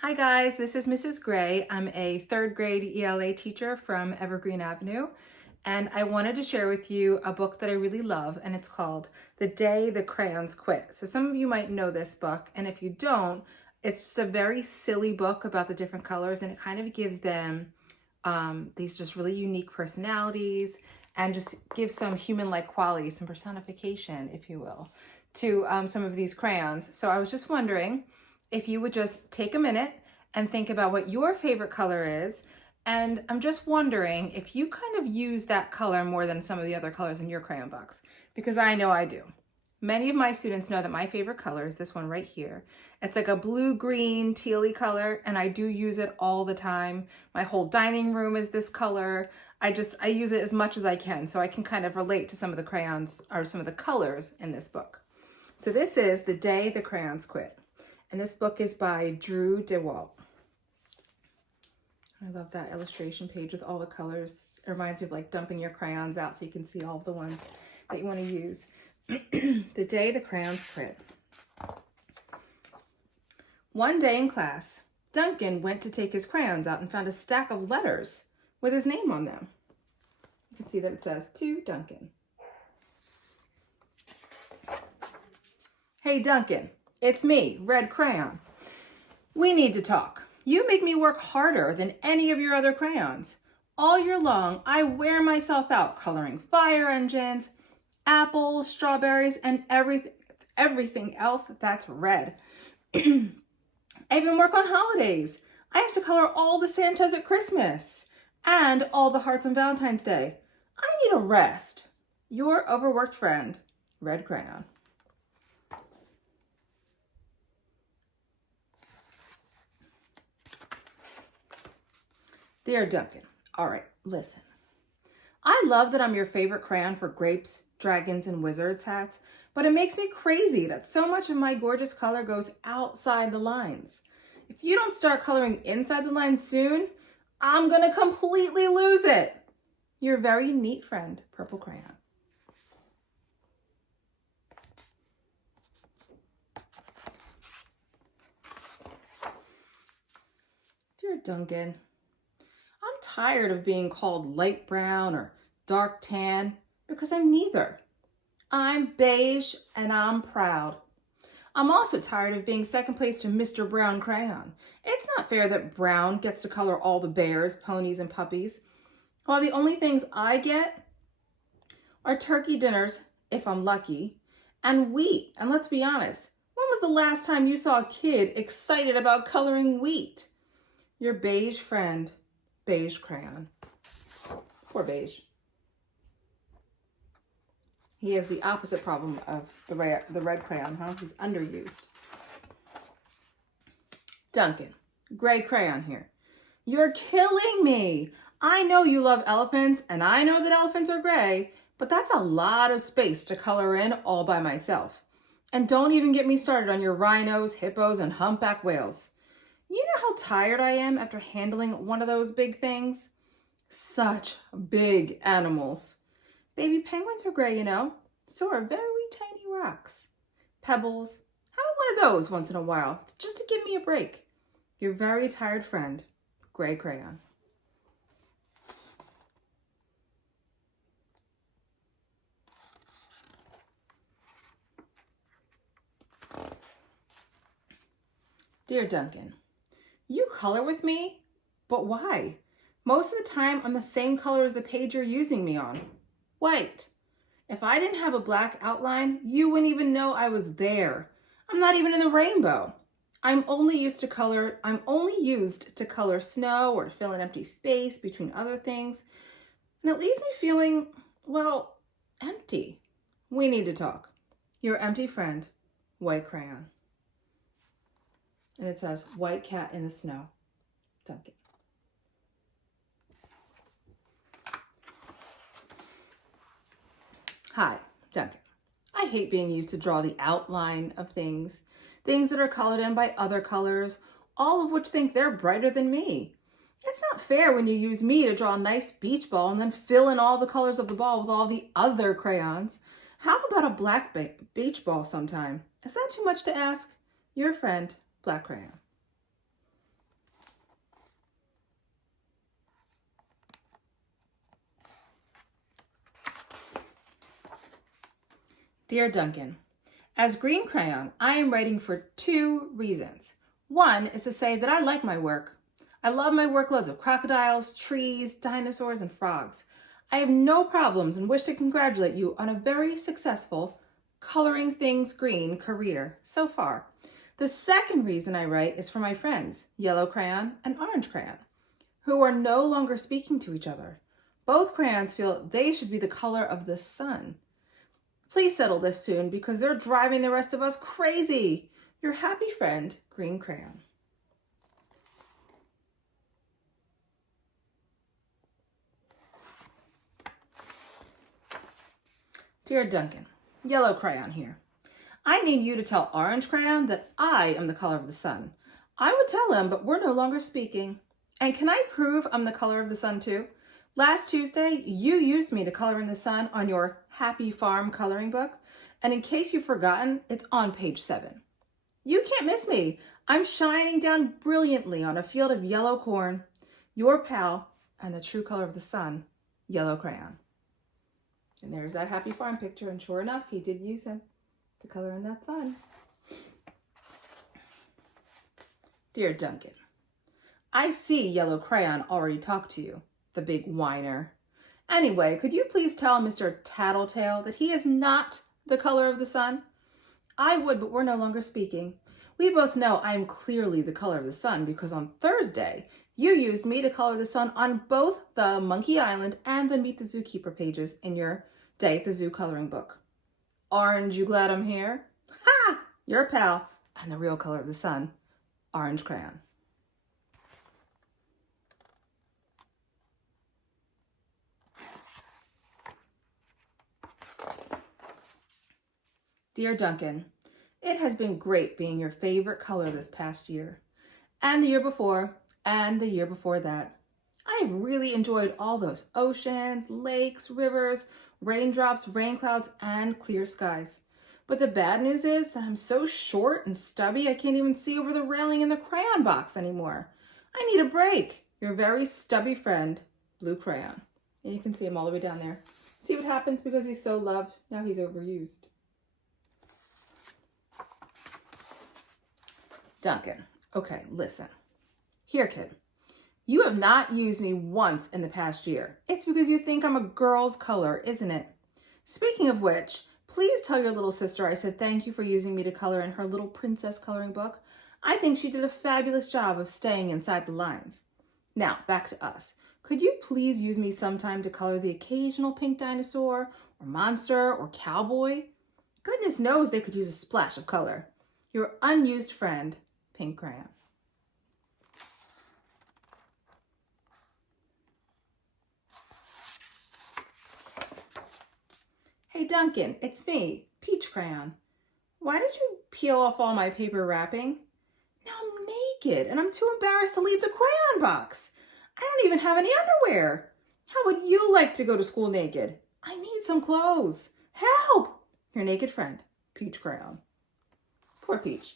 Hi guys, this is Mrs. Gray. I'm a third grade ELA teacher from Evergreen Avenue, and I wanted to share with you a book that I really love, and it's called The Day the Crayons Quit. So some of you might know this book, and if you don't, it's just a very silly book about the different colors, and it kind of gives them these just really unique personalities and just gives some human-like qualities, some personification, if you will, to some of these crayons. So I was just wondering if you would just take a minute and think about what your favorite color is. And I'm just wondering if you kind of use that color more than some of the other colors in your crayon box, because I know I do. Many of my students know that my favorite color is this one right here. It's like a blue-green tealy color, and I do use it all the time. My whole dining room is this color. I use it as much as I can, so I can kind of relate to some of the crayons or some of the colors in this book. So this is The Day the Crayons Quit. And this book is by Daywalt. I love that illustration page with all the colors. It reminds me of like dumping your crayons out so you can see all of the ones that you want to use. The Day the Crayons Quit. One day in class, Duncan went to take his crayons out and found a stack of letters with his name on them. You can see that it says, "To Duncan." "Hey Duncan, it's me, Red Crayon. We need to talk. You make me work harder than any of your other crayons. All year long, I wear myself out coloring fire engines, apples, strawberries, and everything else that's red. I even work on holidays. I have to color all the Santas at Christmas and all the hearts on Valentine's Day. I need a rest. Your overworked friend, Red Crayon." "Dear Duncan, all right, listen. I love that I'm your favorite crayon for grapes, dragons, and wizards hats, but it makes me crazy that so much of my gorgeous color goes outside the lines. If you don't start coloring inside the lines soon, I'm gonna completely lose it. Your very neat friend, Purple Crayon." Dear Duncan, I'm tired of being called light brown or dark tan because I'm neither. I'm beige and I'm proud. I'm also tired of being second place to Mr. Brown Crayon. It's not fair that Brown gets to color all the bears, ponies, and puppies, while the only things I get are turkey dinners, if I'm lucky, and wheat. And let's be honest, when was the last time you saw a kid excited about coloring wheat? Your beige friend, Beige Crayon. Poor Beige. He has the opposite problem of the red crayon, huh? He's underused. Duncan, Gray Crayon here. You're killing me. I know you love elephants, and I know that elephants are gray, but that's a lot of space to color in all by myself. And don't even get me started on your rhinos, hippos, and humpback whales. You know how tired I am after handling one of those big things? Such big animals. Baby penguins are gray, you know. So are very tiny rocks. Pebbles. How about one of those once in a while, just to give me a break? Your very tired friend, Gray Crayon. Dear Duncan, you color with me? But why? Most of the time, I'm the same color as the page you're using me on. White. If I didn't have a black outline, you wouldn't even know I was there. I'm not even in the rainbow. I'm only used to color snow or to fill an empty space between other things. And it leaves me feeling, well, empty. We need to talk. Your empty friend, White Crayon. And it says, "White cat in the snow, Duncan." Hi, Duncan. I hate being used to draw the outline of things that are colored in by other colors, all of which think they're brighter than me. It's not fair when you use me to draw a nice beach ball and then fill in all the colors of the ball with all the other crayons. How about a black beach ball sometime? Is that too much to ask? Your friend, Black Crayon. Dear Duncan, as Green Crayon, I am writing for 2 reasons. One is to say that I like my work. I love my workloads of crocodiles, trees, dinosaurs, and frogs. I have no problems and wish to congratulate you on a very successful coloring things green career so far. The second reason I write is for my friends, Yellow Crayon and Orange Crayon, who are no longer speaking to each other. Both crayons feel they should be the color of the sun. Please settle this soon because they're driving the rest of us crazy. Your happy friend, Green Crayon. Dear Duncan, Yellow Crayon here. I need you to tell Orange Crayon that I am the color of the sun. I would tell him, but we're no longer speaking. And can I prove I'm the color of the sun too? Last Tuesday, you used me to color in the sun on your Happy Farm coloring book. And in case you've forgotten, it's on page 7. You can't miss me. I'm shining down brilliantly on a field of yellow corn. Your pal and the true color of the sun, Yellow Crayon. And there's that Happy Farm picture. And sure enough, he did use him to color in that sun. Dear Duncan, I see Yellow Crayon already talked to you, the big whiner. Anyway, could you please tell Mr. Tattletale that he is not the color of the sun? I would, but we're no longer speaking. We both know I am clearly the color of the sun because on Thursday, you used me to color the sun on both the Monkey Island and the Meet the Zookeeper pages in your Day at the Zoo coloring book. Orange, you glad I'm here? Ha! Your pal and the real color of the sun, Orange Crayon. Dear Duncan, it has been great being your favorite color this past year, and the year before, and the year before that. I have really enjoyed all those oceans, lakes, rivers, raindrops, rain clouds, and clear skies. But the bad news is that I'm so short and stubby I can't even see over the railing in the crayon box anymore. I need a break. Your very stubby friend, Blue Crayon. And you can see him all the way down there. See what happens because he's so loved? Now he's overused. Duncan, okay, listen. Here, kid. You have not used me once in the past year. It's because you think I'm a girl's color, isn't it? Speaking of which, please tell your little sister I said thank you for using me to color in her little princess coloring book. I think she did a fabulous job of staying inside the lines. Now, back to us. Could you please use me sometime to color the occasional pink dinosaur, or monster, or cowboy? Goodness knows they could use a splash of color. Your unused friend, Pink Crayon. Hey Duncan, it's me, Peach Crayon. Why did you peel off all my paper wrapping? Now I'm naked and I'm too embarrassed to leave the crayon box. I don't even have any underwear. How would you like to go to school naked? I need some clothes. Help! Your naked friend, Peach Crayon. Poor Peach.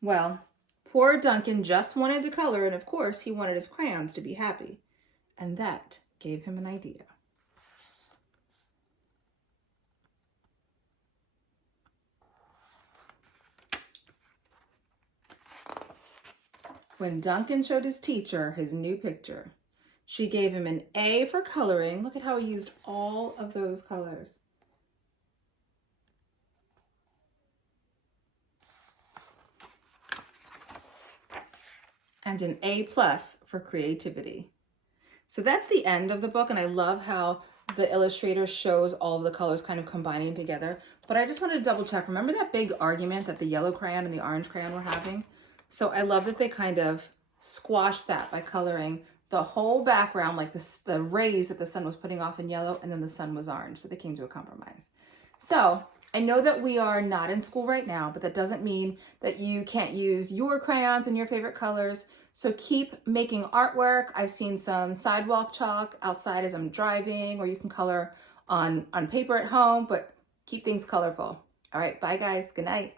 Well, poor Duncan just wanted to color, and of course he wanted his crayons to be happy. And that gave him an idea. When Duncan showed his teacher his new picture, she gave him an A for coloring. Look at how he used all of those colors. And an A+ for creativity. So that's the end of the book, and I love how the illustrator shows all of the colors kind of combining together. But I just wanted to double check. Remember that big argument that the yellow crayon and the orange crayon were having? So I love that they kind of squashed that by coloring the whole background, like the rays that the sun was putting off in yellow, and then the sun was orange. So they came to a compromise. So I know that we are not in school right now, but that doesn't mean that you can't use your crayons and your favorite colors. So keep making artwork. I've seen some sidewalk chalk outside as I'm driving, or you can color on paper at home, but keep things colorful. All right, bye guys, good night.